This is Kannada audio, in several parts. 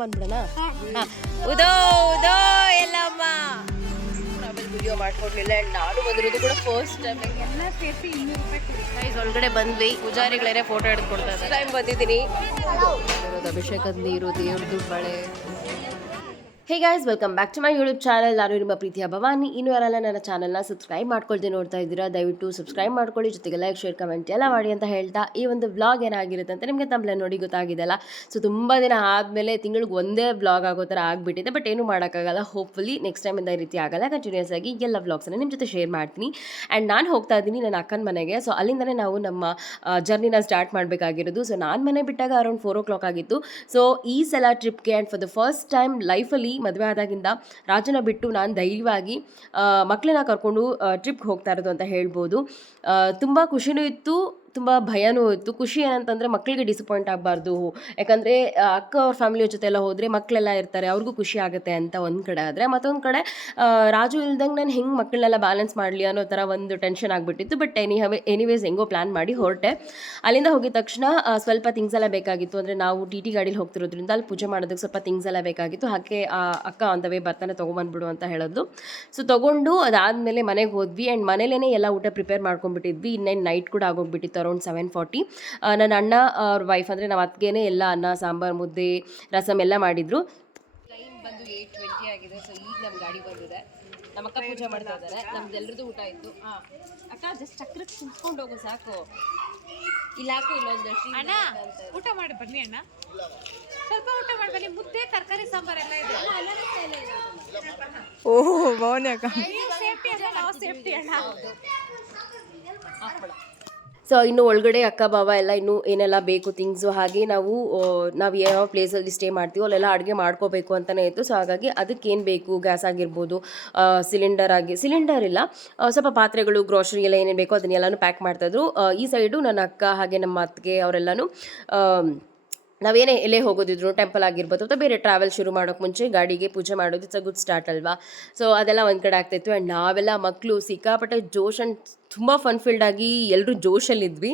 ಎಲ್ಲಮ್ಮ ಅಂದ್ಬಿಡೋಣ. ಉದೋ ಉದೋ ಎಲ್ಲಮ್ಮ ವಿಡಿಯೋ ಮಾಡ್ಕೊಡ್ಲಿಲ್ಲ. ಆ್ಯಂಡ್ ನಾನು ಬಂದಿರೋದು ಕೂಡ ಫಸ್ಟ್ ಟೈಮ್. ಎಲ್ಲ ಸೇರಿಸಿ 200 ರೂಪಾಯಿ ಕೊಡಿ. ಗೈಸ್ ಒಳಗಡೆ ಬಂದ್ವಿ, ಪೂಜಾರಿಗಳೇ ಫೋಟೋ ಹಿಡಿದು ಕೊಡ್ತಾ ಇದ್ದಾರೆ. ಟೈಮ್ ಬಂದಿದ್ದೀನಿ. ಅಭಿಷೇಕದ ನೀರು, ದೇವ್ರದ್ದು ಬಳೆ. Hey guys, welcome back to my YouTube channel. ನಾನು ನಿಮ್ಮ ಪ್ರೀತಿಯ ಭವಾನಿ. ಇನ್ನೂ ಯಾರೆಲ್ಲ ನನ್ನ ಚಾನಲ್ನ ಸಬ್ಸ್ಕ್ರೈಬ್ ಮಾಡ್ಕೊಳ್ದೆ ನೋಡ್ತಾ ಇದ್ದೀರಾ, ದಯವಿಟ್ಟು ಸಬ್ಸ್ಕ್ರೈಬ್ ಮಾಡ್ಕೊಳ್ಳಿ, ಜೊತೆಗೆ ಲೈಕ್ ಶೇರ್ ಕಮೆಂಟ್ ಎಲ್ಲ ಮಾಡಿ ಅಂತ ಹೇಳ್ತಾ, ಈ ಒಂದು ವ್ಲಾಗ್ ಏನಾಗಿರುತ್ತೆ ಅಂತ ನಿಮಗೆ ತಮ್ಮಲೆ ನೋಡಿ ಗೊತ್ತಾಗಿದೆಯಲ್ಲ. ಸೊ ತುಂಬ ದಿನ ಆದಮೇಲೆ ತಿಂಗಳಿಗೆ ಒಂದೇ ವ್ಲಾಗ್ ಆಗೋ ಥರ ಆಗಿಬಿಟ್ಟಿದೆ. ಬಟ್ ಏನೂ ಮಾಡೋಕ್ಕಾಗಲ್ಲ. ಹೋಪ್ಫುಲಿ ನೆಕ್ಸ್ಟ್ ಟೈಮಿಂದ ಈ ರೀತಿ ಆಗಲ್ಲ. ಕಂಟಿನ್ಯೂಸ್ ಆಗಿ ಎಲ್ಲ ವ್ಲಾಗ್ಸನ್ನು ನಿಮ್ಮ ಜೊತೆ ಶೇರ್ ಮಾಡ್ತೀನಿ. ಆ್ಯಂಡ್ ನಾನು ಹೋಗ್ತಾ ಇದ್ದೀನಿ ನನ್ನ ಅಕ್ಕನ ಮನೆಗೆ. ಸೊ ಅಲ್ಲಿಂದನೇ ನಾವು ನಮ್ಮ ಜರ್ನಿನ ಸ್ಟಾರ್ಟ್ ಮಾಡಬೇಕಾಗಿರೋದು. ಸೊ ನಾನು ಮನೆ ಬಿಟ್ಟಾಗ ಅರೌಂಡ್ 4 o'clock ಆಗಿತ್ತು. ಸೊ ಈ ಸಲ ಟ್ರಿಪ್ಗೆ and for the first time ಲೈಫಲ್ಲಿ ಮದುವೆ ಆದಾಗಿಂದ ರಾಜನ ಬಿಟ್ಟು ನಾನು ಧೈರ್ಯವಾಗಿ ಮಕ್ಕಳನ್ನ ಕರ್ಕೊಂಡು ಟ್ರಿಪ್ಗೆ ಹೋಗ್ತಾ ಇರೋದು ಅಂತ ಹೇಳ್ಬೋದು. ತುಂಬ ಖುಷಿನೂ ಇತ್ತು, ತುಂಬ ಭಯನೂ ಇತ್ತು. ಖುಷಿ ಏನಂತಂದರೆ ಮಕ್ಕಳಿಗೆ ಡಿಸಪಾಯಿಂಟ್ ಆಗಬಾರ್ದು, ಯಾಕಂದರೆ ಅಕ್ಕ ಅವ್ರ ಫ್ಯಾಮಿಲಿಯ ಜೊತೆ ಎಲ್ಲ ಹೋದರೆ ಮಕ್ಕಳೆಲ್ಲ ಇರ್ತಾರೆ, ಅವ್ರಿಗೂ ಖುಷಿ ಆಗುತ್ತೆ ಅಂತ ಒಂದು ಕಡೆ. ಆದರೆ ಮತ್ತೊಂದು ಕಡೆ ರಾಜು ಇಲ್ದಂಗೆ ನಾನು ಹೆಂಗೆ ಮಕ್ಕಳನ್ನೆಲ್ಲ ಬ್ಯಾಲೆನ್ಸ್ ಮಾಡಲಿ ಅನ್ನೋ ಥರ ಒಂದು ಟೆನ್ಷನ್ ಆಗಿಬಿಟ್ಟಿತ್ತು. ಬಟ್ ಎನಿವೇಸ್ ಹೆಂಗೋ ಪ್ಲ್ಯಾನ್ ಮಾಡಿ ಹೊರಟೆ. ಅಲ್ಲಿಂದ ಹೋಗಿದ ತಕ್ಷಣ ಸ್ವಲ್ಪ ಥಿಂಗ್ಸ್ ಎಲ್ಲ ಬೇಕಾಗಿತ್ತು. ಅಂದರೆ ನಾವು ಟಿ ಟಿ ಗಾಡೀಲಿ ಹೋಗ್ತಿರೋದ್ರಿಂದ ಅಲ್ಲಿ ಪೂಜೆ ಮಾಡೋದಕ್ಕೆ ಸ್ವಲ್ಪ ಥಿಂಗ್ಸ್ ಎಲ್ಲ ಬೇಕಾಗಿತ್ತು. ಹಾಗೆ ಅಕ್ಕ ಆನ್ ದ ವೇ ಬರ್ತಾನೆ ತೊಗೊಂಬಂದ್ಬಿಡು ಅಂತ ಹೇಳೋದು. ಸೊ ತೊಗೊಂಡು ಅದಾದಮೇಲೆ ಮನೆಗೆ ಹೋದ್ವಿ. ಆ್ಯಂಡ್ ಮನೇಲೇ ಎಲ್ಲ ಊಟ ಪ್ರಿಪೇರ್ ಮಾಡ್ಕೊಂಡ್ಬಿಟ್ಟಿದ್ವಿ. ಇನ್ನೇನು ನೈಟ್ ಕೂಡ ಆಗೋಗ್ಬಿಟ್ಟಿತ್ತು ಅರೌಂಡ್ 7:40. ನನ್ನ ಅಣ್ಣ ಅವ್ರ ವೈಫ್ ಅಂದರೆ ನಾವು ಅತ್ತಿಗೆನೇ ಎಲ್ಲ ಅನ್ನ ಸಾಂಬಾರು ಮುದ್ದೆ ರಸಮ್ ಎಲ್ಲ ಮಾಡಿದ್ರು. ಟೈಮ್ ಬಂದು 8:20 ಆಗಿದೆ. ಸೊ ಈಗ ನಮ್ಮ ಗಾಡಿ ಬಂದಿದೆ. ನಮ್ಮ ಅಕ್ಕ ಪೂಜೆ ಮಾಡ್ತಾ ಇದ್ದಾರೆ. ನಮ್ದೆಲ್ಲರದ್ದು ಊಟ ಇತ್ತು. ಅಕ್ಕ ಜಸ್ಟ್ ಚಕ್ರಕ್ಕೆ ಕುಂತ್ಕೊಂಡು ಹೋಗು ಸಾಕು. ಇಲ್ಲ ಹಾಕು ಇಲ್ಲೊಂದು ಅಣ್ಣ ಊಟ ಮಾಡಿ ಬನ್ನಿ ಅಣ್ಣ, ಸ್ವಲ್ಪ ಊಟ ಮಾಡಿ ಬನ್ನಿ. ಮುದ್ದೆ ತರಕಾರಿ ಸಾಂಬಾರ್ ಎಲ್ಲ ಇದೆ. ಓಹ್ ಭವಾನಿ ಅಕ್ಕ, ಸೇಫ್ಟಿ ಅಲ್ಲ, ನಾವು ಸೇಫ್ಟಿ ಅಣ್ಣ. ಸೊ ಇನ್ನು ಒಳಗಡೆ ಅಕ್ಕ ಬಾವ ಎಲ್ಲ ಇನ್ನೂ ಏನೆಲ್ಲ ಬೇಕು ಥಿಂಗ್ಸು, ಹಾಗೆ ನಾವು ಯಾವ ಪ್ಲೇಸಲ್ಲಿ ಸ್ಟೇ ಮಾಡ್ತೀವೋ ಅಲ್ಲೆಲ್ಲ ಅಡುಗೆ ಮಾಡ್ಕೋಬೇಕು ಅಂತಲೇ ಇತ್ತು. ಸೊ ಹಾಗಾಗಿ ಅದಕ್ಕೇನು ಬೇಕು, ಗ್ಯಾಸ್ ಆಗಿರ್ಬೋದು, ಸಿಲಿಂಡರ್ ಇಲ್ಲ, ಸ್ವಲ್ಪ ಪಾತ್ರೆಗಳು, ಗ್ರೋಸರಿ ಎಲ್ಲ ಏನೇನು ಬೇಕೋ ಅದನ್ನೆಲ್ಲನೂ ಪ್ಯಾಕ್ ಮಾಡ್ತಾಯಿದ್ರು. ಈ ಸೈಡು ನನ್ನ ಅಕ್ಕ ಹಾಗೆ ನಮ್ಮ ಅತ್ತಿಗೆ ಅವರೆಲ್ಲನೂ ನಾವೇನೇ ಎಲ್ಲೇ ಹೋಗೋದಿದ್ರು, ಟೆಂಪಲ್ ಆಗಿರ್ಬೋದು ಅಥವಾ ಬೇರೆ ಟ್ರಾವೆಲ್ ಶುರು ಮಾಡೋಕ್ಕೆ ಮುಂಚೆ ಗಾಡಿಗೆ ಪೂಜೆ ಮಾಡೋದು ಇಟ್ಸ್ ಅ ಗುಡ್ ಸ್ಟಾರ್ಟ್ ಅಲ್ವಾ. ಸೊ ಅದೆಲ್ಲ ಒಂದು ಕಡೆ ಆಗ್ತಾಯಿತ್ತು. ಆ್ಯಂಡ್ ನಾವೆಲ್ಲ ಮಕ್ಕಳು ಸಿಕ್ಕಾಪಟ್ಟೆ ಜೋಶ್ ಆ್ಯಂಡ್ ತುಂಬ ಫನ್ ಫೀಲ್ಡ್ ಆಗಿ ಎಲ್ಲರೂ ಜೋಶಲ್ಲಿದ್ವಿ.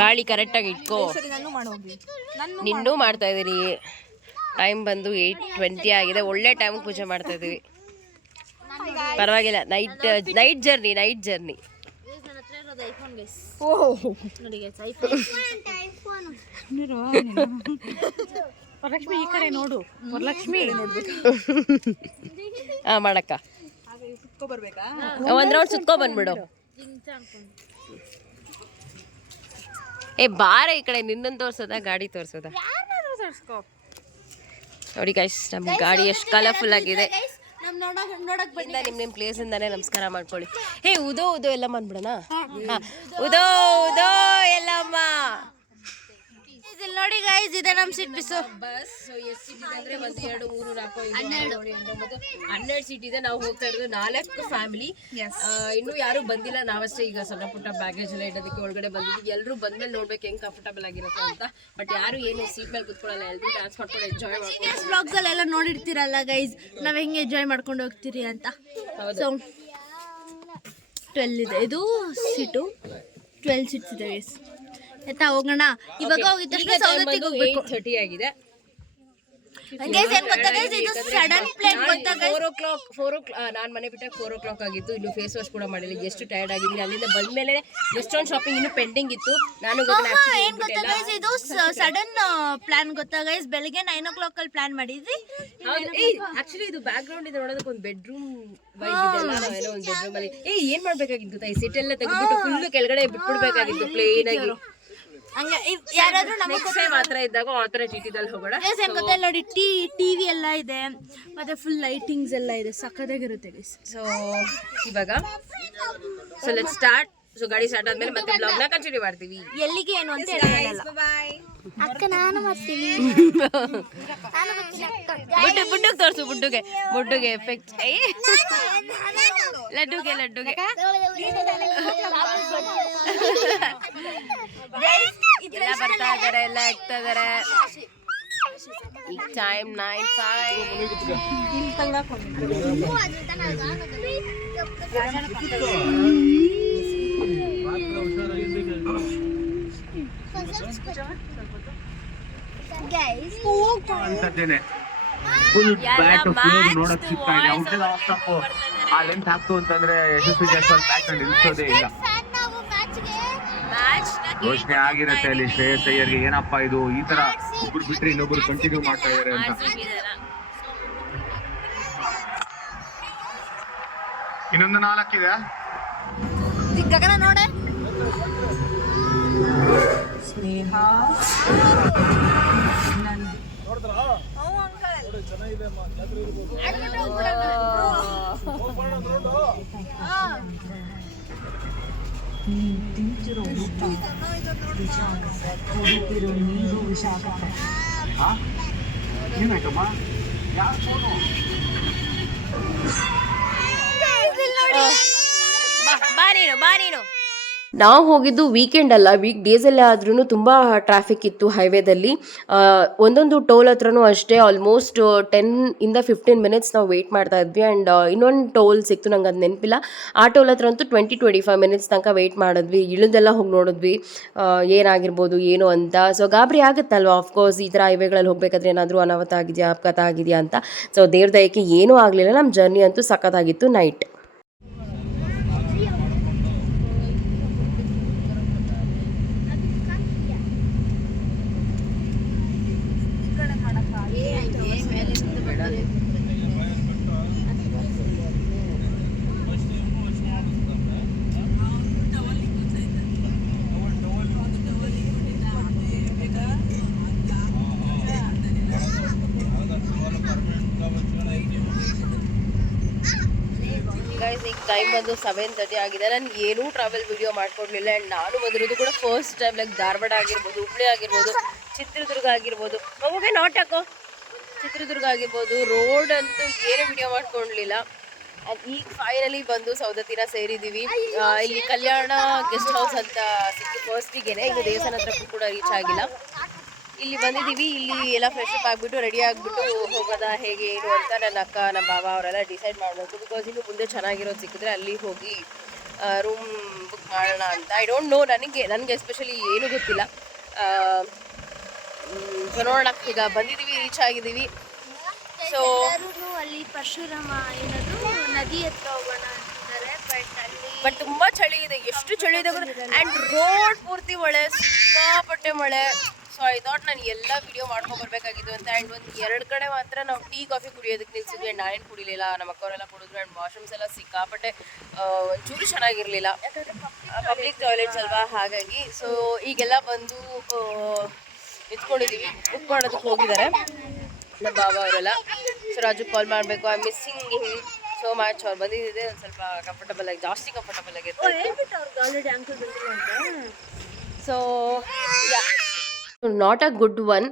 ಗಾಳಿ ಕರೆಕ್ಟಾಗಿ ಇಟ್ಕೋ. ನಿನ್ನೂ ಮಾಡ್ತಾ ಇದ್ದೀರಿ. ಟೈಮ್ ಬಂದು 8:20 ಆಗಿದೆ. ಒಳ್ಳೆ ಟೈಮಿಗೆ ಪೂಜೆ ಮಾಡ್ತಾ ಇದ್ದೀವಿ. ಪರವಾಗಿಲ್ಲ. ನೈಟ್ ಜರ್ನಿ ವರಲಕ್ಷ್ಮಿ ಈ ಕಡೆ ನೋಡು. ವರಲಕ್ಷ್ಮಿ ಮಾಡಕ್ಕ ಒಂದ್ ರೌಂಡ್ ಸುತ್ಕೊ ಬಂದ್ಬಿಡು. ಬಾರ ಈ ಕಡೆ. ನಿನ್ನನ್ನು ತೋರ್ಸೋದ ಗಾಡಿ ತೋರ್ಸೋದ? ನೋಡಿ ಗೈಸ್, ನಮ್ಮ ಗಾಡಿ ಎಷ್ಟು ಕಲರ್ಫುಲ್ ಆಗಿದೆ. ನಿಮ್ಮ ಪ್ಲೇಸ್ ಇಂದಾನೆ ನಮಸ್ಕಾರ ಮಾಡ್ಕೊಳ್ಳಿ. ಹೇ ಉದೋ ಎಲ್ಲಮ್ಮ ಅಂದ್ಬಿಡೋಣ. ಉದೋ ಉದೋ ಎಲ್ಲಮ್ಮ. ನೋಡಿ ಗೈಸ್, ಇದೆ ನಮ್ಮ ಸೀಟ್ ಬಿಸು ಬಸ್. ಸೊ ಎಷ್ಟು ಸೀಟ್ ಇದೆ ಅಂದ್ರೆ 1 2 3 4 5 12 ಸೀಟ್ ಇದೆ. ನಾವು ಹೋಗ್ತಾ ಇರೋದು 4 ಫ್ಯಾಮಿಲಿ. ಇನ್ನೂ ಯಾರು ಬಂದಿಲ್ಲ, ನಾವಷ್ಟೇ ಈಗ ಸಣ್ಣ ಪುಟ್ಟ ಬ್ಯಾಗೇಜ್ ಎಲ್ಲ ಇಡೋದಕ್ಕೆ ಒಳಗಡೆ ಬಂದಿದ್ವಿ. ಎಲ್ಲರೂ ಬಂದ್ಮೇಲೆ ನೋಡ್ಬೇಕು ಹೆಂಗ್ ಕಂಫರ್ಟಬಲ್ ಆಗಿರುತ್ತೆ ಅಂತ. ಬಟ್ ಯಾರು ಏನು ಸೀಟ್ ಮೇಲೆ ಕುತ್ಕೊಳ್ಳಲ್ಲ, ಎಲ್ಲರೂ ಡ್ಯಾನ್ಸ್ ಮಾಡ್ಕೊಂಡು ಎಂಜಾಯ್ ಮಾಡ್ಕೊಂಡು. ವ್ಲಾಗ್ಸ್ ಅಲ್ಲೆಲ್ಲ ನೋಡಿರ್ತೀರಲ್ಲ ಗೈಸ್, ನಾವ್ ಹೆಂಗೆ ಎಂಜಾಯ್ ಮಾಡ್ಕೊಂಡು ಹೋಗ್ತೀರಿ ಅಂತ. ಸೊ 12 ಇದೆ ಇದು ಸೀಟು. 12 ಸೀಟ್ಸ್ ಇದೆ ಗೈಸ್. ಆಯ್ತಾ, ಹೋಗೋಣ. ಇವಾಗ ಹೋಗಿದ ತಕ್ಷಣ ಸೌದತ್ತಿಗೆ ಹೋಗ್ಬೇಕು. 8:30 ಆಗಿದೆ. ಗೈಸ್ ಏನ್ ಗೊತ್ತಾ ಗೈಸ್, ಇದು ಸಡನ್ ಪ್ಲಾನ್ ಗೊತ್ತಾ ಗೈಸ್. 4 o'clock ನಾನು ಮನೆ ಬಿಟ್ಟಾಗ 4 o'clock ಆಗಿತ್ತು. ಇನ್ನು ಫೇಸ್ ವಾಶ್ ಕೂಡ ಮಾಡಿಲ್ಲ, ಎಷ್ಟು ಟಯರ್ಡ್ ಆಗಿದ್ದೀನಿ. ಅಲ್ಲಿಂದ ಬಂದ್ಮೇಲೆ ಎಷ್ಟೊಂದು ಶಾಪಿಂಗ್ ಇನ್ನೂ ಪೆಂಡಿಂಗ್ ಇತ್ತು. ನಾನು ಏನ್ ಗೊತ್ತಾ ಗೈಸ್, ಇದು ಸಡನ್ ಪ್ಲಾನ್ ಗೊತ್ತಾ ಗೈಸ್. ಬೆಳಿಗ್ಗೆ 9 o'clock ಅಲ್ಲಿ ಪ್ಲಾನ್ ಮಾಡಿದ್ವಿ. ಆಕ್ಚುಲಿ ಇದು ಬ್ಯಾಕ್ ಗ್ರೌಂಡ್ ಇದೆ ನೋಡೋದಕ್ಕೆ ಒಂದು ಬೆಡ್ರೂಮ್ ವೈಬ್ ಇದೆಲ್ಲ. ನಾವೇನೋ ಒಂದು ಬೆಡ್ರೂಮ್ ಅಲ್ಲಿ ಏನ್ ಮಾಡ್ಬೇಕಾಗಿತ್ತು ಗೊತ್ತಾ, ಈ ಸೀಟ್ ಎಲ್ಲ ತೆಗೆದ್ಬಿಟ್ಟು ಫುಲ್ ಕೆಳಗಡೆ ಬಿಟ್ಬಿಡ್ಬೇಕಾಗಿತ್ತು ಪ್ಲೇನ್ ಆಗಿ. ಹಂಗೆ ಯಾರಾದ್ರೂ ನಮಗೆ ಮಾತ್ರ ಇದ್ದಾಗ ಆ ಥರ ಟಿಟಿದಲ್ಲಿ ಹೋಗೋಣ. ಏನ್ ಗೊತ್ತಾ, ನೋಡಿ ಟಿವಿ ಎಲ್ಲ ಇದೆ, ಮತ್ತೆ ಫುಲ್ ಲೈಟಿಂಗ್ಸ್ ಎಲ್ಲ ಇದೆ, ಸಕ್ಕದಾಗಿರುತ್ತೆ ಗೈಸ್. ಸೊ ಇವಾಗ ಲೆಟ್ಸ್ ಸ್ಟಾರ್ಟ್. ಸೊ ಗಾಡಿ ಸ್ಟಾರ್ಟ್ ಆದ್ಮೇಲೆ ಮತ್ತೆ ಬ್ಲಾಗ್ನ ಕಂಟಿನ್ಯೂ ಮಾಡ್ತೀವಿ. ಎಲ್ಲಿಗೆ ಏನು ಅಂತ ಹೇಳಲ್ಲ. ಅಕ್ಕ ನಾನು ಮಾಡ್ತೀನಿ. ಬುಡ್ಡುಗೆ ತೋರಿಸು, ಬುಡ್ಡುಗೆ ಎಫೆಕ್ಟ್. ಲಡ್ಡುಗೆ ಎಲ್ಲ ಬರ್ತಾ ಇದಾರೆ, ಎಲ್ಲ ಆಗ್ತಾ ಇದಾರೆ. ಈಗ ಟೈಮ್ 9:05. ಅಂತದ್ದೇನೆ ಫುಲ್ ಬ್ಯಾಟ್ ಪ್ಲೇಯರ್ ನೋಡಕ್ ಸಿಗ್ತಾ ಇದೆ. ಔಷಧ ವಾಟ್ಸಪ್ ಆ ಲೆಂತ್ ಹಾಕ್ತು ಅಂತಂದ್ರೆ ಯಶಸ್ವಿ ಜಾಸ್ವಾಲ್ ಬ್ಯಾಟ್ ನಿಲ್ಸೋದೇ ಇಲ್ಲ. ಯೋಚನೆ ಆಗಿರುತ್ತೆ ಅಲ್ಲಿ ಶ್ರೇಯಸ್ ಅಯ್ಯರ್ಗೆ, ಏನಪ್ಪಾ ಇದು ಈ ತರ ಒಬ್ರು ಬಿಟ್ರೆ ಇನ್ನೊಬ್ರು ಕಂಟಿನ್ಯೂ ಮಾಡ್ತಾ ಇದಾರೆ ಅಂತ. ಇನ್ನೊಂದು 4 ಇದೆ. ಗಗನ ನೋಡೆ ಏನಾಯ್ತಮ್ಮ? ಯಾರು ಫೋನು? ಬಾ ನೀನು ನಾವು ಹೋಗಿದ್ದು ವೀಕೆಂಡ್ ಅಲ್ಲ, ವೀಕ್ ಡೇಸಲ್ಲೇ ಆದ್ರೂ ತುಂಬ ಟ್ರಾಫಿಕ್ ಇತ್ತು ಹೈವೇದಲ್ಲಿ. ಒಂದೊಂದು ಟೋಲ್ ಹತ್ರನೂ ಅಷ್ಟೇ ಆಲ್ಮೋಸ್ಟ್ 10-15 ಮಿನಿಟ್ಸ್ ನಾವು ವೆಯ್ಟ್ ಮಾಡ್ತಾ ಇದ್ವಿ. ಆ್ಯಂಡ್ ಇನ್ನೊಂದು ಟೋಲ್ ಸಿಕ್ತು, ನಂಗೆ ಅದು ನೆನಪಿಲ್ಲ. ಆ ಟೋಲ್ ಹತ್ರ ಅಂತೂ 20-25 ಮಿನಿಟ್ಸ್ ತನಕ ವೆಯ್ಟ್ ಮಾಡಿದ್ವಿ. ಇಳಿದೆಲ್ಲ ಹೋಗಿ ನೋಡಿದ್ವಿ ಏನಾಗಿರ್ಬೋದು ಏನು ಅಂತ. ಸೊ ಗಾಬರಿ ಆಗುತ್ತಲ್ವ ಆಫ್ಕೋರ್ಸ್, ಈ ಥರ ಹೈವೇಗಳಲ್ಲಿ ಹೋಗಬೇಕಾದ್ರೆ ಏನಾದರೂ ಅನಾಹುತ ಆಗಿದೆಯಾ, ಅಪಘಾತ ಆಗಿದೆಯಾ ಅಂತ. ಸೊ ದೇವ್ರ ದಯಕ್ಕೆ ಏನೂ ಆಗಲಿಲ್ಲ. ನಮ್ಮ ಜರ್ನಿ ಅಂತೂ ಸಖತ್ತಾಗಿತ್ತು ನೈಟ್. ಗೈಸ್ ಈಗ ಟೈಮ್ ಬಂದು 7:30 ಆಗಿದೆ. ನಾನು ಏನೂ ಟ್ರಾವೆಲ್ ವಿಡಿಯೋ ಮಾಡ್ಕೊಡ್ಲಿಲ್ಲ. ಆ್ಯಂಡ್ ನಾನು ಬಂದಿರೋದು ಕೂಡ ಫಸ್ಟ್ ಟೈಮ್. ಲೈಕ್ ಧಾರವಾಡ ಆಗಿರ್ಬೋದು, ಹುಬ್ಳಿ ಆಗಿರ್ಬೋದು, ಚಿತ್ರದುರ್ಗ ಆಗಿರ್ಬೋದು, ಮಗುಗೆ ನಾಟಕ ಚಿತ್ರದುರ್ಗ ಆಗಿರ್ಬೋದು, ರೋಡ್ ಅಂತೂ ಏನು ವಿಡಿಯೋ ಮಾಡ್ಕೊಡ್ಲಿಲ್ಲ. ಈಗ ಫೈನಲಿ ಬಂದು ಸೌದತ್ತಿನ ಸೇರಿದ್ದೀವಿ. ಇಲ್ಲಿ ಕಲ್ಯಾಣ ಗೆಸ್ಟ್ ಹೌಸ್ ಅಂತ ಸಿಕ್ತು ಫಸ್ಟಿಗೆನೆ. ಈಗ ದೇವಸ್ಥಾನ ಹತ್ರಕ್ಕೂ ಕೂಡ ರೀಚ್ ಆಗಿಲ್ಲ. ಇಲ್ಲಿ ಬಂದಿದ್ದೀವಿ. ಇಲ್ಲಿ ಎಲ್ಲ ಫ್ರೆಶ್ ಅಪ್ ಆಗಿಬಿಟ್ಟು ರೆಡಿ ಆಗಿಬಿಟ್ಟು ಹೋಗೋದಾ ಹೇಗೆ ಏನು ಅಂತ ನನ್ನ ಅಕ್ಕ ನಮ್ಮ ಬಾವ ಅವರೆಲ್ಲ ಡಿಸೈಡ್ ಮಾಡಬೇಕು. ಬಿಕಾಸ್ ಇನ್ನು ಮುಂದೆ ಚೆನ್ನಾಗಿರೋದು ಸಿಕ್ಕಿದ್ರೆ ಅಲ್ಲಿ ಹೋಗಿ ರೂಮ್ ಬುಕ್ ಮಾಡೋಣ ಅಂತ. ಐ ಡೋಂಟ್ ನೋ, ನನಗೆ ಎಸ್ಪೆಷಲಿ ಏನೂ ಗೊತ್ತಿಲ್ಲ. ಸೊ ನೋಡೋಣ. ಈಗ ಬಂದಿದ್ದೀವಿ, ರೀಚ್ ಆಗಿದ್ದೀವಿ. ಸೊ ಅಲ್ಲಿ ಪರಶುರಾಮ ಏನದು ನದಿ ಹತ್ರ ಹೋಗೋಣ ಅಂತಿದ್ದಾರೆ. ಬಟ್ ತುಂಬ ಚಳಿ ಇದೆ, ಎಷ್ಟು ಚಳಿ ಇದೆ ಗೊತ್ತಾ. ಆ್ಯಂಡ್ ರೋಡ್ ಪೂರ್ತಿ ಮಳೆ, ಸಿಕ್ಕಾಪಟ್ಟೆ ಮಳೆ. ಸೊ ಐ ಥಾಟ್ ನಾನು ಎಲ್ಲ ವಿಡಿಯೋ ಮಾಡ್ಕೊಂಬರ್ಬೇಕಾಗಿತ್ತು ಅಂತ. ಆ್ಯಂಡ್ ಒಂದು 2 ಕಡೆ ಮಾತ್ರ ನಾವು ಟೀ ಕಾಫಿ ಕುಡಿಯೋದಕ್ಕೆ ನಿಲ್ಸಿದ್ವಿ. ಆ್ಯಂಡ್ ನಾನೇನು ಕುಡಿಲಿಲ್ಲ, ನಮ್ಮ ಅಕ್ಕವರೆಲ್ಲ ಕುಡಿದ್ರು. ಆ್ಯಂಡ್ ವಾಶ್ರೂಮ್ಸ್ ಎಲ್ಲ ಸಿಕ್ಕಾಪಟ್ಟೆ ಒಂಚೂರು ಚೆನ್ನಾಗಿರಲಿಲ್ಲ, ಪಬ್ಲಿಕ್ ಟಾಯ್ಲೆಟ್ಸ್ ಅಲ್ವಾ, ಹಾಗಾಗಿ. ಸೊ ಈಗೆಲ್ಲ ಬಂದು ನಿಂತ್ಕೊಂಡಿದ್ದೀವಿ. ಬುಕ್ ಮಾಡೋದಕ್ಕೆ ಹೋಗಿದ್ದಾರೆ ನಮ್ಮ ಬಾಬಾ ಅವರೆಲ್ಲ. ಸೊ ರಾಜು ಕಾಲ್ ಮಾಡಬೇಕು, I missing him so much. ಅವ್ರು ಬಂದಿದ್ದೆ ಒಂದು ಸ್ವಲ್ಪ ಕಂಫರ್ಟಬಲ್ ಆಗಿ, ಜಾಸ್ತಿ ಕಂಫರ್ಟಬಲ್ ಆಗಿರುತ್ತೆ. So not a good one,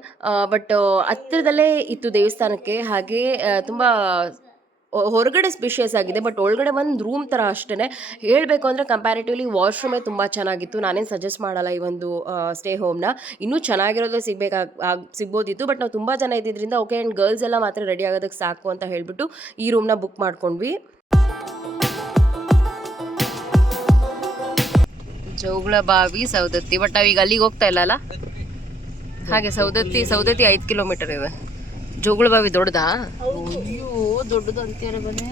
but ಹತ್ತಿರದಲ್ಲೇ ಇತ್ತು ದೇವಸ್ಥಾನಕ್ಕೆ. ಹಾಗೆ ತುಂಬ ಹೊರಗಡೆ ಸ್ಪೇಷಿಯಸ್ ಆಗಿದೆ, ಬಟ್ ಒಳಗಡೆ ಒಂದು ರೂಮ್ ಥರ ಅಷ್ಟೇ. ಹೇಳಬೇಕು ಅಂದರೆ ಕಂಪ್ಯಾರಿಟಿವ್ಲಿ ವಾಶ್ರೂಮೇ ತುಂಬ ಚೆನ್ನಾಗಿತ್ತು. ನಾನೇನು ಸಜೆಸ್ಟ್ ಮಾಡಲ್ಲ ಈ ಒಂದು ಸ್ಟೇ ಹೋಮ್ನ. ಇನ್ನೂ ಚೆನ್ನಾಗಿರೋದೇ ಸಿಗ್ಬೋದಿತ್ತು, ಬಟ್ ನಾವು ತುಂಬ ಜನ ಇದ್ದಿದ್ದರಿಂದ ಓಕೆ. ಆ್ಯಂಡ್ ಗರ್ಲ್ಸ್ ಎಲ್ಲ ಮಾತ್ರ ರೆಡಿ ಆಗೋದಕ್ಕೆ ಸಾಕು ಅಂತ ಹೇಳಿಬಿಟ್ಟು ಈ ರೂಮ್ನ ಬುಕ್ ಮಾಡ್ಕೊಂಡ್ವಿ. ಜೋಗುಳಬಾವಿ ಸೌದತ್ತಿ, ಬಟ್ ನಾವೀಗ ಅಲ್ಲಿಗೆ ಹೋಗ್ತಾ ಇಲ್ಲ ಅಲ್ಲ. ಹಾಗೆ ಸೌದತ್ತಿ 5 ಕಿಲೋಮೀಟರ್ ಇದೆ. ಜೋಗುಳಬಾವಿ ದೊಡ್ಡದಾ? ಅಯ್ಯೋ ದೊಡ್ಡದು ಅಂತೀರ ಬನ್ನಿ,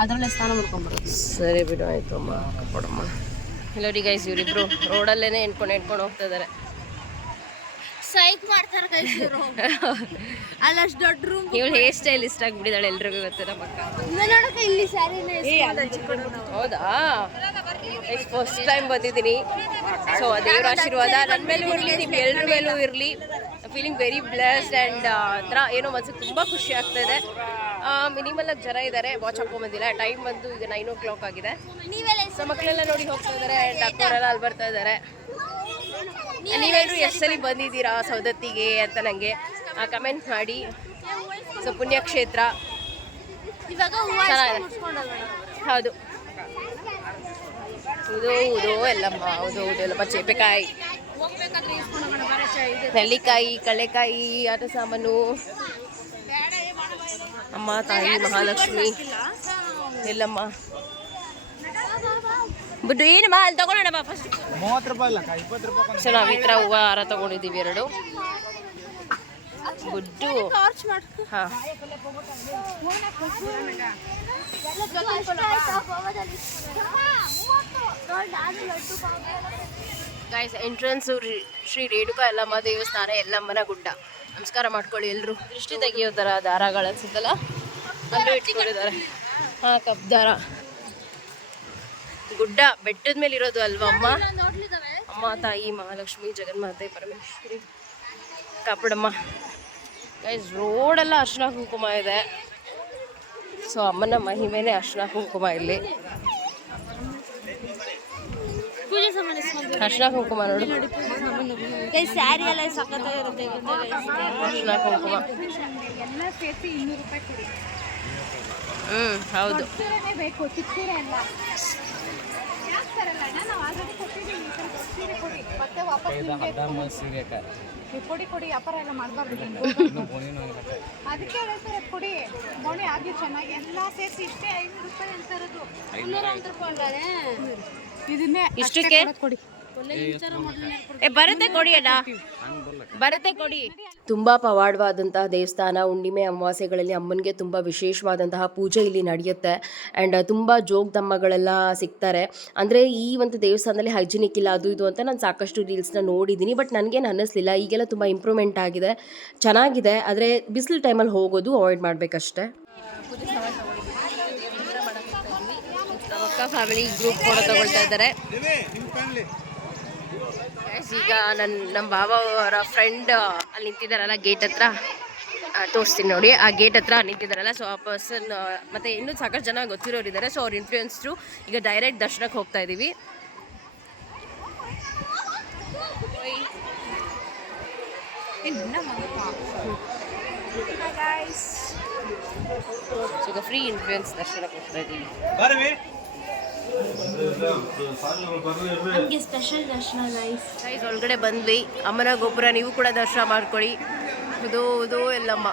ಅದರಲ್ಲೇ ಸ್ನಾನ ಮಾಡ್ಕೊಂಬರೋದು. ಸರಿ ಬಿಡು, ಆಯ್ತು ಅಮ್ಮ ಕೊಡಮ್ಮ. ಇಲ್ಲೋಡಿ ಗೈಸ್, ಇವರಿಬ್ರು ರೋಡಲ್ಲೇ ಎಣ್ಕೊಂಡು ಹೋಗ್ತಾ ಇದ್ದಾರೆ. ಸೈಕ್ ಮಾಡ್ತಾರೆ ಗೈಸ್ ಇವರು. ಅಲ್ಲ ಅಷ್ಟು ದೊಡ್ಡ ರೂಮ್. ಇವಳು ಹೇರ್ ಸ್ಟೈಲ್ ಇಷ್ಟ ಆಗ್ಬಿಟ್ಟಿದ್ದಾಳೆ ಎಲ್ರಿಗೂ ಇವತ್ತು ನಮ್ಮ ಅಕ್ಕ. ನೋಡಕ್ಕೆ ಇಲ್ಲಿ ಸ್ಯಾರಿನ ಹೌದಾ? ಫಸ್ಟ್ ಟೈಮ್ ಬಂದಿದ್ದೀನಿ. ಸೊ ದೇವ್ರ ಆಶೀರ್ವಾದ ನನ್ನ ಮೇಲೂ ಇರಲಿ, ನಿಮ್ಮ ಎಲ್ಲರ ಮೇಲೂ ಇರಲಿ. Feeling very blessed. ಆ್ಯಂಡ್ ಒಂಥರ ಏನೋ ಮನಸ್ಸಿಗೆ ತುಂಬ ಖುಷಿ ಆಗ್ತಾ ಇದೆ. ಮಿನಿಮಲ್ ಆಗಿ ಜನ ಇದ್ದಾರೆ, ವಾಚ್ ಹಾಕೊಂಬಂದಿಲ್ಲ. ಟೈಮ್ ಬಂದು ಈಗ 9 o'clock ಆಗಿದೆ. ಸೊ ಮಕ್ಕಳೆಲ್ಲ ನೋಡಿ ಹೋಗ್ತಾ ಇದ್ದಾರೆ. ಆ್ಯಂಡ್ ಅಕ್ಕವರೆಲ್ಲ ಅಲ್ಲಿ ಬರ್ತಾ ಇದ್ದಾರೆ. ನೀವೆಲ್ಲರೂ ಎಷ್ಟು ಸಲ ಬಂದಿದ್ದೀರಾ ಸೌದತ್ತಿಗೆ ಅಂತ ನನಗೆ ಕಮೆಂಟ್ ಮಾಡಿ. ಸೊ ಪುಣ್ಯಕ್ಷೇತ್ರ ಚೆನ್ನಾಗಿದೆ. ಹೌದು, ಉದೋ ಎಲ್ಲಮ್ಮ, ಹೌದು ಎಲ್ಲಮ್ಮ. ಚೇಪೆಕಾಯಿ, ನೆಲ್ಲಿಕಾಯಿ, ಕಳೆಕಾಯಿ, ಆಟ ಸಾಮಾನು, ಅಮ್ಮ ತಾಯಿ ಮಹಾಲಕ್ಷ್ಮಿ ಎಲ್ಲಮ್ಮ. ಬಟ್ ಏನು ಬಾ ಅಲ್ಲಿ ತಗೊಳ್ಳೋಣ ಬಾ ಫಸ್ಟ್. 30 ರೂಪಾಯಿ ಅಲ್ಲ, 20 ರೂಪಾಯಿ. ಸೊ ನಾವು ಈ ಥರ ಹೂವು ಹಾರ ತೊಗೊಂಡಿದ್ದೀವಿ 2. ಗುಡ್ಡು ಟಾರ್ಚ್ ಮಾಡ್ಕೊ ಹಾ ಗೈಸ್ ಎಂಟ್ರೆನ್ಸು ಶ್ರೀ ರೇಣುಕಾ ಯಲ್ಲಮ್ಮ ದೇವಸ್ಥಾನ ಯಲ್ಲಮ್ಮನ ಗುಡ್ಡ. ನಮಸ್ಕಾರ ಮಾಡ್ಕೊಳ್ಳಿ ಎಲ್ಲರೂ. ದೃಷ್ಟಿ ತೆಗಿಯೋ ಥರ ದಾರಗಳು ಅನ್ಸುತ್ತಲ್ಲ, ಅಲ್ಲೂ ಇಟ್ಕೊಂಡಿದ್ದಾರೆ. ಹಾಂ, ಕಪ್ ದಾರ. ಗುಡ್ಡ ಬೆಟ್ಟದ ಮೇಲೆ ಇರೋದು ಅಲ್ವಾ ಅಮ್ಮ? ಅಮ್ಮ, ತಾಯಿ, ಮಹಾಲಕ್ಷ್ಮಿ, ಜಗನ್ಮಾತೆ, ಪರಮೇಶ್ವರಿ, ಕಾಪಾಡಮ್ಮ. ಗೈಸ್ ರೋಡೆಲ್ಲ ಅರ್ಶಿನ ಕುಂಕುಮ ಇದೆ. ಸೊ ಅಮ್ಮನ ಮಹಿಮೆನೇ ಅರ್ಶಿನ ಕುಂಕುಮ ಇಲ್ಲಿ. ಪೂಜೆ ಸಾಮಾನು ಇಸ್ಕೊಂಡು ಅರ್ಶಿನ ಕುಂಕುಮ ನೋಡು. ಸ್ಯಾರಿ ಎಲ್ಲ ಸಖತ್ತಾಗಿರುತ್ತೆ. ಅರ್ಶಿನ ಕುಂಕುಮ ಎಲ್ಲ ಸೇರಿಸಿ 200 ರೂಪಾಯಿ ಕೊಡಿ. ಹೌದು. ಸೀರೆನೇ ಬೇಕು, ಚಿಕ್ಕ ಸೀರೆ ಎಲ್ಲ ಯಾಕೆ ತರಲ್ಲ ಅಣ್ಣ? ನಾವು ಆಲ್ರೆಡಿ ಕೊಟ್ಟಿದ್ದೀವಿ. ಈ ಥರ ದೊಡ್ಡ ಸೀರೆ ಕೊಡಿ, ಮತ್ತೆ ವಾಪಸ್ ಕೊಡಿ ಕೊಡಿ. ವ್ಯಾಪಾರ ಎಲ್ಲ ಮಾಡಬಾರ್ದು. ಅದಕ್ಕೆ ಹೇಳ್ತಾರೆ ಕೊಡಿ. ಮೊಣೆ ಆಗಲಿ ಚೆನ್ನಾಗಿ. ಎಲ್ಲ ಸೇರಿಸಿ ಇಷ್ಟೇ 500 ರೂಪಾಯಿ ಅಂತ ಇರೋದು. 200 ರೂಪಾಯಿ ಇದನ್ನೇ ಇಷ್ಟಕ್ಕೆ ಕೊಡಿ. ಬರುತ್ತೆ ಕೊಡಿ ಅಣ್ಣ, ಬರುತ್ತೆ ಕೊಡಿ. ತುಂಬ ಪವಾಡವಾದಂತಹ ದೇವಸ್ಥಾನ. ಹುಣ್ಣಿಮೆ ಅಮಾವಾಸ್ಯೆಗಳಲ್ಲಿ ಅಮ್ಮನಿಗೆ ತುಂಬ ವಿಶೇಷವಾದಂತಹ ಪೂಜೆ ಇಲ್ಲಿ ನಡೆಯುತ್ತೆ. ಆ್ಯಂಡ್ ತುಂಬ ಜೋಗದಮ್ಮಗಳೆಲ್ಲ ಸಿಗ್ತಾರೆ. ಅಂದರೆ ಈ ಒಂದು ದೇವಸ್ಥಾನದಲ್ಲಿ ಹೈಜಿನಿಕ್ ಇಲ್ಲ, ಅದು ಇದು ಅಂತ ನಾನು ಸಾಕಷ್ಟು ರೀಲ್ಸ್ನ ನೋಡಿದ್ದೀನಿ. ಬಟ್ ನನಗೇನು ಅನ್ನಿಸ್ಲಿಲ್ಲ. ಈಗೆಲ್ಲ ತುಂಬ ಇಂಪ್ರೂವ್ಮೆಂಟ್ ಆಗಿದೆ, ಚೆನ್ನಾಗಿದೆ. ಆದರೆ ಬಿಸಿಲು ಟೈಮಲ್ಲಿ ಹೋಗೋದು ಅವಾಯ್ಡ್ ಮಾಡಬೇಕಷ್ಟೆ. ನಮ್ಮ ಫ್ಯಾಮಿಲಿ ಗ್ರೂಪ್ ಫೋಟೋ ತಗೊಳ್ತಾ ಇದ್ದಾರೆ. ಈಗ ನಮ್ಮ ಬಾಬಾ ಅವರ ಫ್ರೆಂಡ್ ಅಲ್ಲಿ ನಿಂತಿದ್ದಾರಲ್ಲ ಗೇಟ್ ಹತ್ರ, ತೋರಿಸ್ತೀನಿ ನೋಡಿ. ಆ ಗೇಟ್ ಹತ್ರ ನಿಂತಿದ್ದಾರಲ್ಲ, ಸೊ ಆ ಪರ್ಸನ್ ಮತ್ತು ಇನ್ನೂ ಸಾಕಷ್ಟು ಜನ ಗೊತ್ತಿರೋರು ಇದ್ದಾರೆ. ಸೊ ಅವ್ರ ಇನ್ಫ್ಲೂಯೆನ್ಸ್ರು ಈಗ ಡೈರೆಕ್ಟ್ ದರ್ಶನಕ್ಕೆ ಹೋಗ್ತಾ ಇದ್ದೀವಿ. ಸೊ ಈಗ ಫ್ರೀ ಇನ್ಫ್ಲೂಯೆನ್ಸ್ ದರ್ಶನಕ್ಕೆ ಹೋಗ್ತಾ ಇದ್ದೀವಿ. ನಮಗೆ ಸ್ಪೆಷಲ್ ದರ್ಶನ ಗೈಸ್ ಒಳಗಡೆ ಬಂದ್ವಿ. ಅಮ್ಮನ ಗೋಪುರ ನೀವು ಕೂಡ ದರ್ಶನ ಮಾಡ್ಕೊಳ್ಳಿ. ಇದು ಎಲ್ಲಮ್ಮ.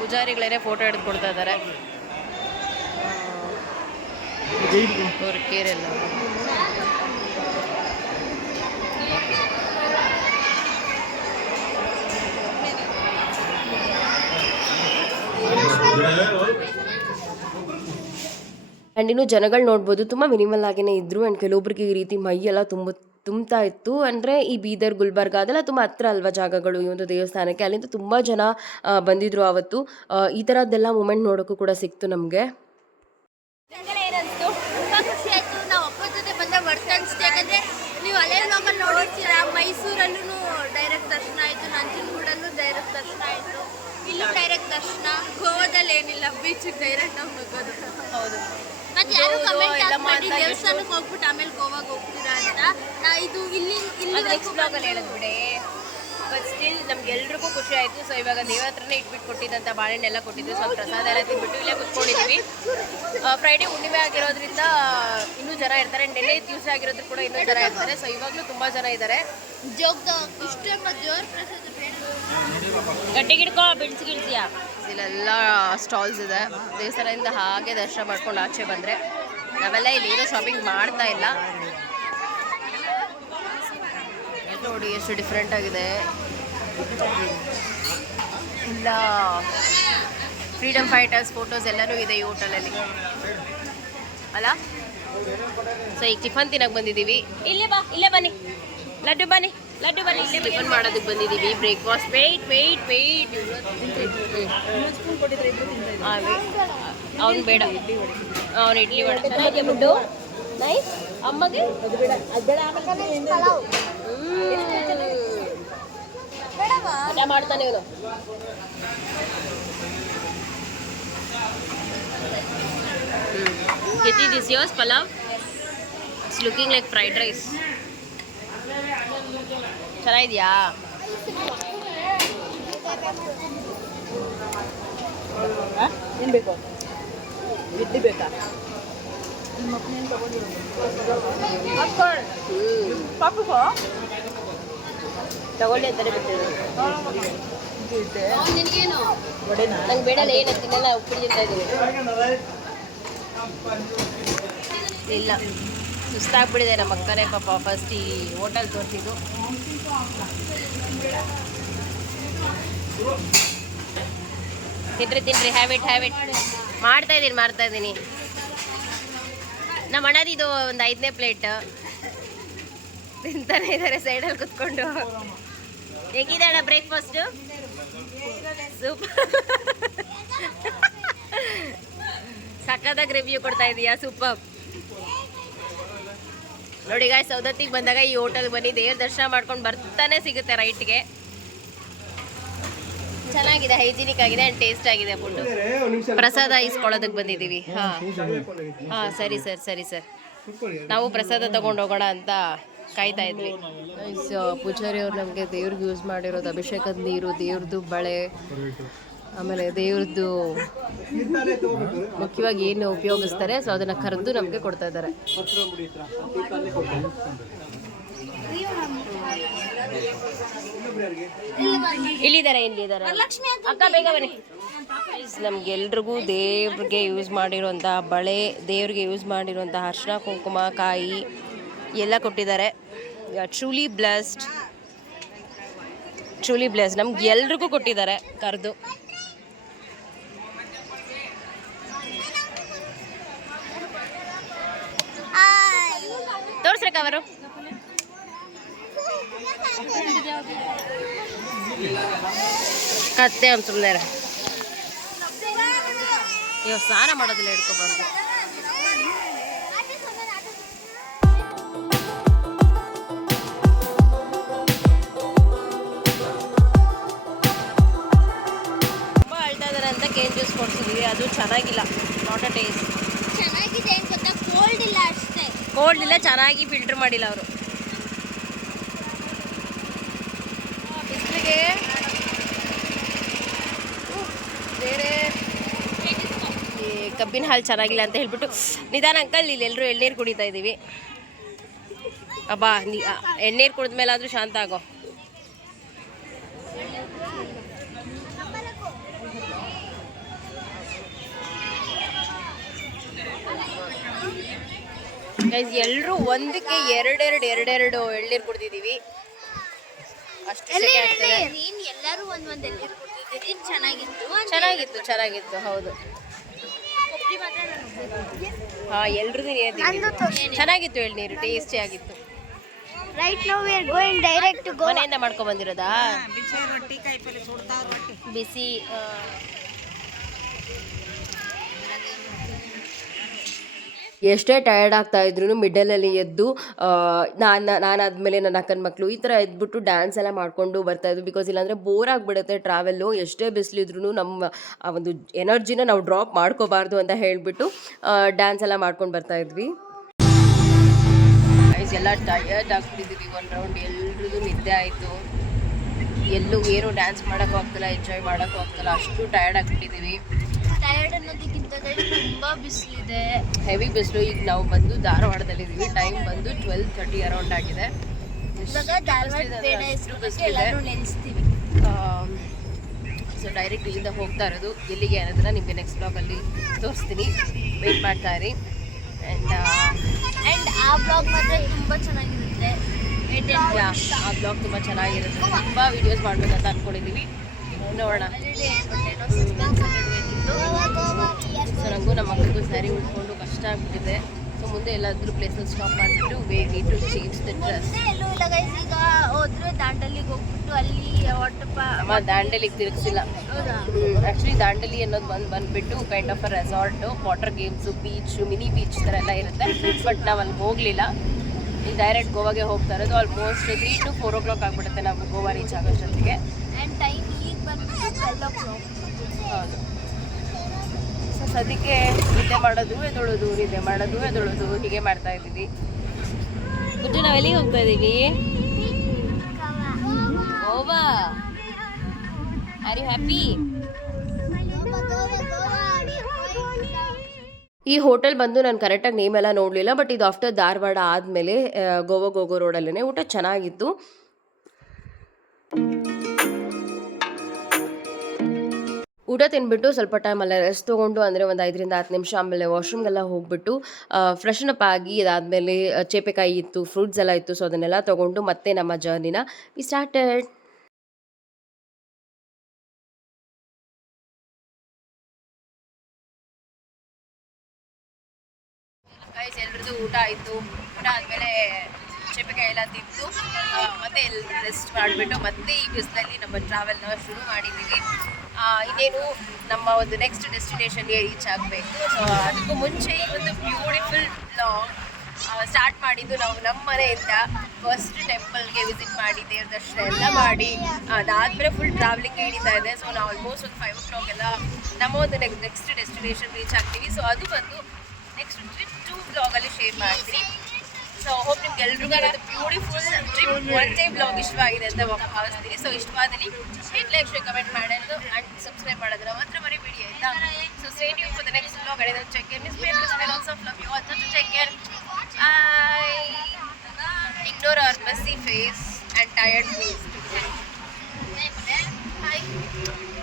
ಪೂಜಾರಿಗಳೇ ಫೋಟೋ ಹಿಡಿದು ಕೊಡ್ತಾ ಇದ್ದಾರೆ. ಅವ್ರ ಕೇರೆಲ್ಲ ಆ್ಯಂಡ್ ಇನ್ನು ಜನಗಳು ನೋಡ್ಬೋದು, ತುಂಬ ಮಿನಿಮಲ್ ಆಗಿನೇ ಇದ್ದರು. ಆ್ಯಂಡ್ ಕೆಲವೊಬ್ರಿಗೆ ಈ ರೀತಿ ಮೈಯೆಲ್ಲ ತುಂಬ್ತಾ ಇತ್ತು. ಅಂದರೆ ಈ ಬೀದರ್, ಗುಲ್ಬರ್ಗ ಅದೆಲ್ಲ ತುಂಬ ಹತ್ರ ಅಲ್ವಾ ಜಾಗಗಳು ಈ ಒಂದು ದೇವಸ್ಥಾನಕ್ಕೆ. ಅಲ್ಲಿಂದ ತುಂಬ ಜನ ಬಂದಿದ್ರು ಆವತ್ತು. ಈ ಥರದ್ದೆಲ್ಲ ಮೂಮೆಂಟ್ ನೋಡೋಕ್ಕೂ ಕೂಡ ಸಿಕ್ತು ನಮಗೆ. ತುಂಬ ಖುಷಿ ಆಯಿತು. ನಾವು ಅಪ್ಪನ ಜೊತೆ ಬಂದಾಗ ವರ್ತ್ ಅನಿಸ್ತು. ಯಾಕಂದರೆ ನೀವು ಅಲ್ಲೇ ಲೋಕಲ್ ನೋಡಿರ್ತೀರಾ. ಮೈಸೂರಲ್ಲೂ ಡೈರೆಕ್ಟ್ ದರ್ಶನ ಆಯಿತು, ನಂಜನಗೂಡಲ್ಲೂ ಡೈರೆಕ್ಟ್ ದರ್ಶನ ಆಯಿತು, ಇಲ್ಲೂ ಡೈರೆಕ್ಟ್ ದರ್ಶನ. ಗೋವಾದಲ್ಲಿ ಏನಿಲ್ಲ, ಬೀಚಿಗೆ ಡೈರೆಕ್ಟ್ ಆಗಿ ಹೋಗೋದು. ಹೌದು. ಮತ್ತೆ ಯಾರು ಕಮೆಂಟ್ ಮಾಡಿ ದೇವಸ್ಥಾನಕ್ಕೆ ಹೋಗ್ಬಿಟ್ಟು ಆಮೇಲೆ ಗೋವಾಗೆ ಹೋಗ್ತೀರಾ ಅಂತ. ಇದು ಇಲ್ಲಿ ನೆಕ್ಸ್ಟ್ ಬ್ಲಾಗಲ್ಲಿ ಹೇಳಿದ್ಬಿಡೆ. ಬಟ್ ಸ್ಟಿಲ್ ನಮ್ಗೆ ಎಲ್ರಿಗೂ ಖುಷಿ ಆಯಿತು. ಸೊ ಇವಾಗ ದೇವ್ರ ಹತ್ರನೇ ಇಟ್ಬಿಟ್ಟು ಕೊಟ್ಟಿದ್ದಂಥ ಬಾಳೆಹಣ್ಣೆಲ್ಲ ಕೊಟ್ಟಿದ್ದು. ಸ್ವಲ್ಪ ಪ್ರಸಾದ ಎಲ್ಲ ತಿನ್ಬಿಟ್ಟು ಇಲ್ಲೇ ಕುತ್ಕೊಂಡಿದ್ದೀವಿ. ಫ್ರೈಡೇ ಹುಣ್ಣಿಮೆ ಆಗಿರೋದ್ರಿಂದ ಇನ್ನೂ ಜನ ಇರ್ತಾರೆ. ನೆನ್ನೆ ದಿವಸ ಆಗಿರೋದ್ರ ಕೂಡ ಇನ್ನೂ ಜನ ಇರ್ತಾರೆ. ಸೊ ಇವಾಗಲೂ ತುಂಬ ಜನ ಇದ್ದಾರೆ. ಜೋಗ್ದ ಇಷ್ಟ ಜೋರ್ ಪ್ರಸಾದ ಗಟ್ಟಿ ಗಿಡ್ಕೋ ಬಿಡ್ಸಿಗಿಡ್ಸಿಯಾ. ಇಲ್ಲೆಲ್ಲ ಸ್ಟಾಲ್ಸ್ ಇದೆ. ದೇವಸ್ಥಾನದಿಂದ ಹಾಗೆ ದರ್ಶನ ಮಾಡ್ಕೊಂಡು ಆಚೆ ಬಂದರೆ ನಾವೆಲ್ಲ ಇಲ್ಲಿ ಏನೋ ಶಾಪಿಂಗ್ ಮಾಡ್ತಾ ಇಲ್ಲ. ನೋಡಿ ಎಷ್ಟು ಡಿಫ್ರೆಂಟ್ ಆಗಿದೆ. ಇಲ್ಲ ಫ್ರೀಡಮ್ ಫೈಟರ್ಸ್ ಫೋಟೋಸ್ ಎಲ್ಲನೂ ಇದೆ ಈ ಹೋಟೆಲಲ್ಲಿ ಅಲ್ಲ. ಸೊ ಈಗ ಟಿಫನ್ ತಿನ್ನಕ್ಕೆ ಬಂದಿದ್ದೀವಿ. ಇಲ್ಲೇ ಬನ್ನಿ, ಲಡ್ಡು ಬನ್ನಿ ಇಲ್ಲೇ ಟಿಫನ್ ಮಾಡೋದಕ್ಕೆ ಬಂದಿದ್ದೀವಿ. ಬ್ರೇಕ್ಫಾಸ್ಟ್. ವೆಯ್ಟ್ ಅವ್ನು ಬೇಡ, ಅವ್ನು ಇಡ್ಲಿ ಬೇಡ. ಚೆನ್ನಾಗಿದೆ ಫುಡ್ಡು, ನೈಸ್. ಅಮ್ಮಗೆ ಊಟ ಮಾಡ್ತಾನೆ ಇವನು. Kiti, this yours palav? It's looking like fried rice. ಚೆನ್ನಾಗಿದ್ಯಾ? ಏನು ಬೇಕು? ಇಡ್ಲಿ ಬೇಕಾ? ತಗೊಳ್ಳಿ ಅಂತಾನೆ ಬಿಟ್ಟಿರೋದು. ನಂಗೆ ಬೇಡಲ್ಲ, ಏನು ತಿನ್ನಲ್ಲ, ಉಪ್ಪಿಟ್ಟು ತಿಂತಾ ಇದ್ದೀನಿ. ಇಲ್ಲ, ಸುಸ್ತಾಗ್ಬಿಟ್ಟಿದೆ ನಮ್ಮ ಅಕ್ಕನೇ ಪಾಪ ಫಸ್ಟ್ ಈ ಹೋಟೆಲ್ ತೋರಿಸಿದ್ದು. ತಿನ್ರಿ ಹ್ಯಾಬಿಟ್ ಮಾಡ್ತಾ ಇದ್ದೀನಿ. ನಮ್ಮ ಅಣ್ಣದಿದು ಒಂದು 5ನೇ ಪ್ಲೇಟ್ ತಿಂತಾನೆ ಇದ್ದಾರೆ ಸೈಡಲ್ಲಿ ಕುತ್ಕೊಂಡು. ಹೇಗಿದೆ ಅಣ್ಣ ಬ್ರೇಕ್ಫಾಸ್ಟು? ಸೂಪರ್. ಸಕ್ಕತ್ತಾಗಿ ರಿವ್ಯೂ ಕೊಡ್ತಾ ಇದೀಯಾ, ಸೂಪರ್. ನೋಡಿ ಗಾಯ್ಸ್, ಸೌದತ್ತಿಗೆ ಬಂದಾಗ ಈ ಹೋಟೆಲ್ಗೆ ಬನ್ನಿ, ದೇವ್ರ ದರ್ಶನ ಮಾಡ್ಕೊಂಡು ಬರ್ತಾನೆ ಸಿಗುತ್ತೆ ರೈಟ್ಗೆ. ಚೆನ್ನಾಗಿದೆ, ಹೈಜಿನಿಕ್ ಆಗಿದೆ ಆ್ಯಂಡ್ ಟೇಸ್ಟ್ ಆಗಿದೆ ಫುಡ್ಡು. ಪ್ರಸಾದ ಇಸ್ಕೊಳ್ಳೋದಕ್ಕೆ ಬಂದಿದ್ದೀವಿ. ಹಾಂ ಸರಿ ಸರ್. ನಾವು ಪ್ರಸಾದ ತಗೊಂಡು ಹೋಗೋಣ ಅಂತ ಕಾಯ್ತಾ ಇದ್ವಿ. ಪೂಜಾರಿ ಅವ್ರು ನಮಗೆ ದೇವ್ರಿಗೆ ಯೂಸ್ ಮಾಡಿರೋದು ಅಭಿಷೇಕದ ನೀರು, ದೇವ್ರದ್ದು ಬಳೆ, ಆಮೇಲೆ ದೇವ್ರದ್ದು ಮುಖ್ಯವಾಗಿ ಏನು ಉಪಯೋಗಿಸ್ತಾರೆ ಸೊ ಅದನ್ನು ಕರೆದು ನಮಗೆ ಕೊಡ್ತಾ ಇದ್ದಾರೆ. ಇಲ್ಲಿದ್ದಾರೆ ಅಕ್ಕ, ಬೇಗ ಬನ್ನಿ. ನಮ್ಗೆಲ್ರಿಗೂ ದೇವ್ರಿಗೆ ಯೂಸ್ ಮಾಡಿರೋಂಥ ಬಳೆ, ದೇವ್ರಿಗೆ ಯೂಸ್ ಮಾಡಿರೋಂಥ ಅರ್ಶಿನ ಕುಂಕುಮ ಕಾಯಿ ಎಲ್ಲ ಕೊಟ್ಟಿದ್ದಾರೆ. ಟ್ರೂಲಿ ಬ್ಲೆಸ್ಡ್ ನಮ್ಗೆ ಎಲ್ರಿಗೂ ಕೊಟ್ಟಿದ್ದಾರೆ ಕರೆದು. ತೋರ್ಸ್ರಕ್ಕ ಅವರು ಕತ್ತೆ ಅಂತ ಸುಮ್ಮನೆ ಇವಾಗ ಸ್ನಾನ ಮಾಡೋದಿಲ್ಲ, ಹಿಡ್ಕೊಬಾರ್ದು. ತುಂಬ ಅಳ್ತಾ ಇದ್ದಾರೆ ಅಂತ ಕೇನ್ ಜ್ಯೂಸ್ ಕೊಡ್ಸಿದ್ವಿ, ಅದು ಚೆನ್ನಾಗಿಲ್ಲ, ನಾಟ್ ಅ ಟೇಸ್ಟ್. ಚೆನ್ನಾಗಿದೆ ಏನು ಗೊತ್ತಾ, ಕೋಲ್ಡ್ ಇಲ್ಲ ಅಷ್ಟೇ. ಕೋಲ್ಡ್ ಇಲ್ಲ, ಚೆನ್ನಾಗಿ ಫಿಲ್ಟರ್ ಮಾಡಿಲ್ಲ ಅವರು. ಬಿಸಿಲಿಗೆ ಬೇರೆ ಈ ಕಬ್ಬಿನ ಹಾಲು ಚೆನ್ನಾಗಿಲ್ಲ ಅಂತ ಹೇಳ್ಬಿಟ್ಟು ನಿಧಾನ ಅಂಕಲ್, ಇಲ್ಲಿ ಎಲ್ಲರೂ ಎಳ್ನೀರು ಕುಡಿತಾ ಇದ್ದೀವಿ. ಅಬ್ಬಾ, ಎಳ್ನೀರು ಕುಡಿದ್ಮೇಲಾದರೂ ಶಾಂತ ಆಗೋ. ಎಲ್ಲರೂ ಒಂದಕ್ಕೆ ಎರಡೆರಡು ಎಳ್ನೀರು ಕುಡಿದಿದ್ದೀವಿ. ಅಷ್ಟು ಎಲ್ಲರೂ ಒಂದೊಂದು ಎಳ್ನೀರು ಕುಡಿದಿದ್ದೀವಿ. ಚೆನ್ನಾಗಿತ್ತು ಹೌದು. ಹಾಂ, ಎಲ್ರದ್ದು ಚೆನ್ನಾಗಿತ್ತು ಎಳ್ನೀರು, ಟೇಸ್ಟಿ ಆಗಿತ್ತು. Right now we are going direct to go. ಮನೆಯಿಂದ ಮಾಡ್ಕೊಂಡು ಬಂದಿರೋದಾ? ಬಿಸಿ ಎಷ್ಟೇ ಟಯರ್ಡ್ ಆಗ್ತಾ ಇದ್ರು ಮಿಡಲಲ್ಲಿ ಎದ್ದು ನಾನಾದ್ಮೇಲೆ ನನ್ನ ಅಕ್ಕನ ಮಕ್ಕಳು ಈ ಥರ ಎದ್ಬಿಟ್ಟು ಡ್ಯಾನ್ಸ್ ಎಲ್ಲ ಮಾಡಿಕೊಂಡು ಬರ್ತಾಯಿದ್ವಿ. ಬಿಕಾಸ್ ಇಲ್ಲಾಂದರೆ ಬೋರ್ ಆಗಿಬಿಡುತ್ತೆ ಟ್ರಾವೆಲ್ಲು. ಎಷ್ಟೇ ಬಿಸಿಲಿದ್ರು ನಮ್ಮ ಆ ಒಂದು ಎನರ್ಜಿನ ನಾವು ಡ್ರಾಪ್ ಮಾಡ್ಕೋಬಾರ್ದು ಅಂತ ಹೇಳಿಬಿಟ್ಟು ಡ್ಯಾನ್ಸ್ ಎಲ್ಲ ಮಾಡ್ಕೊಂಡು ಬರ್ತಾಯಿದ್ವಿ. ಎಲ್ಲ ಟಯರ್ಡ್ ಆಗ್ಬಿಟ್ಟಿದ್ವಿ. ಒಂದು ರೌಂಡ್ ಎಲ್ರದ್ದು ನಿದ್ದೆ ಆಯಿತು. ಎಲ್ಲೂ ಏನು ಡ್ಯಾನ್ಸ್ ಮಾಡೋಕ್ಕೂ ಆಗ್ತಿಲ್ಲ, ಎಂಜಾಯ್ ಮಾಡೋಕ್ಕೂ ಆಗ್ತಿಲ್ಲ, ಅಷ್ಟು ಟಯರ್ಡ್ ಆಗಿಬಿಟ್ಟಿದ್ದೀವಿ. ಟಯರ್ಡ್ ಅನ್ನೋದಕ್ಕಿಂತ ತುಂಬ ಬಿಸಿಲಿದೆ, ಹೆವಿ ಬಿಸಿಲು. ಈಗ ನಾವು ಬಂದು ಧಾರವಾಡದಲ್ಲಿದ್ದೀವಿ. ಟೈಮ್ ಬಂದು 12:30 ಅರೌಂಡ್ ಆಗಿದೆ. ನೆನೆಸ್ತೀವಿ. ಸೊ ಡೈರೆಕ್ಟ್ ಇಲ್ಲಿಂದ ಹೋಗ್ತಾ ಇರೋದು. ಎಲ್ಲಿಗೆ ಅನ್ನೋದನ್ನ ನಿಮಗೆ ನೆಕ್ಸ್ಟ್ ಬ್ಲಾಗಲ್ಲಿ ತೋರಿಸ್ತೀನಿ, ವೆಯ್ಟ್ ಮಾಡ್ತಾ ಇರಿ. ಆ್ಯಂಡ್ ಆ ಬ್ಲಾಗ್ ಮಾತ್ರ ತುಂಬ ಚೆನ್ನಾಗಿರುತ್ತೆ. ಆ ಬ್ಲಾಗ್ ತುಂಬ ಚೆನ್ನಾಗಿರುತ್ತೆ. ತುಂಬ ವೀಡಿಯೋಸ್ ಮಾಡಬೇಕಂತ ಅಂದ್ಕೊಂಡಿದ್ದೀವಿ, ನೋಡೋಣ. ಸೊ ನನಗೂ ನಮ್ಮ ಮಕ್ಕಳಿಗೂ ಸ್ಯಾರಿ ಉಟ್ಕೊಂಡು ಕಷ್ಟ ಆಗ್ಬಿಟ್ಟಿದೆ. ಸೊ ಮುಂದೆ ಎಲ್ಲಾದರೂ ಪ್ಲೇಸಲ್ಲಿ ಸ್ಟಾಪ್ ಮಾಡಿಬಿಟ್ಟು we need to change the dress. ಎಲ್ಲೂ ಇಲ್ಲ ಗೈಸ್, ಈಗ ಹೋದ್ರೆ ದಾಂಡಲಿಗೆ ಹೋಗ್ಬಿಟ್ಟು ಅಲ್ಲಿ ಅಮ್ಮ ದಾಂಡಲಿಗೆ ತಿರುಗಿಸಿಲ್ಲ. ಆ್ಯಕ್ಚುಲಿ ದಾಂಡಲಿ ಅನ್ನೋದು ಬಂದುಬಿಟ್ಟು kind of a resort, water games, beach, mini beach ಥರ ಎಲ್ಲ ಇರುತ್ತೆ. ಬಟ್ ನಾವು ಅಲ್ಲಿ ಹೋಗಲಿಲ್ಲ. ಈಗ ಡೈರೆಕ್ಟ್ ಗೋವಾಗೆ ಹೋಗ್ತಾ ಇರೋದು. ಆಲ್ಮೋಸ್ಟ್ 3 to 4 o'clock ಆಗಿಬಿಡುತ್ತೆ ನಾವು ಗೋವಾ ರೀಚ್ ಆಗೋಷ್ಟೊತ್ತಿಗೆ. ಆ್ಯಂಡ್ ಟೈಮ್ ಈಗ ಬಂದ್ಬಿಟ್ಟು 12 o'clock. ಹೌದು. ಸೊ ಸದ್ಯಕ್ಕೆ ನಿದ್ದೆ ಮಾಡೋದು ಎದೊಳೋದು ಹೀಗೆ ಮಾಡ್ತಾ ಇದ್ದೀವಿ. ಗುಡ್ಡು, ನಾವು ಎಲ್ಲಿಗೆ ಹೋಗ್ತಾ ಇದ್ದೀವಿ? ಗೋವಾ. Are you happy? ಈ ಹೋಟೆಲ್ ಬಂದು ನಾನು ಕರೆಕ್ಟಾಗಿ ನೇಮ್ ಎಲ್ಲ ನೋಡಲಿಲ್ಲ, ಬಟ್ ಇದು ಆಫ್ಟರ್ ಧಾರವಾಡ ಆದಮೇಲೆ ಗೋವಾಗೆ ಹೋಗೋ ರೋಡಲ್ಲೇ. ಊಟ ಚೆನ್ನಾಗಿತ್ತು. ಊಟ ತಿಂದ್ಬಿಟ್ಟು ಸ್ವಲ್ಪ ಟೈಮ್ ಅಲ್ಲೇ ರೆಸ್ಟ್ ತೊಗೊಂಡು ಅಂದರೆ ಒಂದು 5ರಿಂದ 10 ನಿಮಿಷ ಆಮೇಲೆ ವಾಶ್ರೂಮ್ಗೆಲ್ಲ ಹೋಗ್ಬಿಟ್ಟು ಫ್ರೆಶನ್ ಅಪ್ ಆಗಿ ಅದಾದಮೇಲೆ ಚೇಪೆಕಾಯಿ ಇತ್ತು, ಫ್ರೂಟ್ಸ್ ಎಲ್ಲ ಇತ್ತು. ಸೊ ಅದನ್ನೆಲ್ಲ ತೊಗೊಂಡು ಮತ್ತೆ ನಮ್ಮ ಜರ್ನಿನ ವಿ ಸ್ಟಾರ್ಟೆಡ್. ಗೈಸ್ ಎಲ್ರದ್ದು ಊಟ ಆಯಿತು. ಊಟ ಆದಮೇಲೆ ಚೇಪೆಕಾಯಿ ಎಲ್ಲ ತಿಂದು ಮತ್ತೆ ರೆಸ್ಟ್ ಮಾಡಿಬಿಟ್ಟು ಮತ್ತೆ ಈ ಬಿಸಿಲಲ್ಲಿ ನಮ್ಮ ಟ್ರಾವೆಲ್ನ ಶುರು ಮಾಡಿದ್ದೀವಿ. ಇನ್ನೇನು ನಮ್ಮ ಒಂದು ನೆಕ್ಸ್ಟ್ ಡೆಸ್ಟಿನೇಷನ್ಗೆ ರೀಚ್ ಆಗಬೇಕು. ಸೊ ಅದಕ್ಕೂ ಮುಂಚೆ ಈ ಒಂದು ಬ್ಯೂಟಿಫುಲ್ ಬ್ಲಾಗ್ ಸ್ಟಾರ್ಟ್ ಮಾಡಿದ್ದು ನಾವು ನಮ್ಮ ಮನೆಯಿಂದ. ಫಸ್ಟ್ ಟೆಂಪಲ್ಗೆ ವಿಸಿಟ್ ಮಾಡಿ ದೇವ್ರ ದರ್ಶನ ಎಲ್ಲ ಮಾಡಿ ಅದಾದಮೇಲೆ ಫುಲ್ ಟ್ರಾವೆಲಿಂಗ್ ಹಿಡಿತಾ ಇದೆ. ಸೊ ನಾವು ಆಲ್ಮೋಸ್ಟ್ ಒಂದು 5 o'clock ಎಲ್ಲ ನಮ್ಮ ಒಂದು ನೆಕ್ಸ್ಟ್ ಡೆಸ್ಟಿನೇಷನ್ ರೀಚ್ ಆಗ್ತೀವಿ. ಸೊ ಅದು ಬಂದು ನೆಕ್ಸ್ಟ್ ಟ್ರಿಪ್ 2 ಬ್ಲಾಗಲ್ಲಿ ಶೇರ್ ಮಾಡ್ತೀನಿ. ಸೊ ಹೋಪ್ ನಿಮ್ಗೆ ಎಲ್ರಿಗೂ ಇವತ್ತು beautiful trip one day vlog ಇಷ್ಟವಾಗಿದೆ ಅಂತ ಭಾವಿಸ್ತೀನಿ. ಸೊ ಇಷ್ಟವಾದಲ್ಲಿ ಹಿಟ್ ಲೈಕ್ ಶೇರ್ ಕಮೆಂಟ್ ಮಾಡೋದು ಆ್ಯಂಡ್ ಸಬ್ಸ್ಕ್ರೈಬ್ ಮಾಡೋದನ್ನ ಮಾತ್ರ ಮರಿಬೇಡಿ ಆಯಿತಾ. So stay tune for the next vlog. ಅಡಿದ check care miss bear also love you all to take care. Ignore our messy face and tired face. Bye.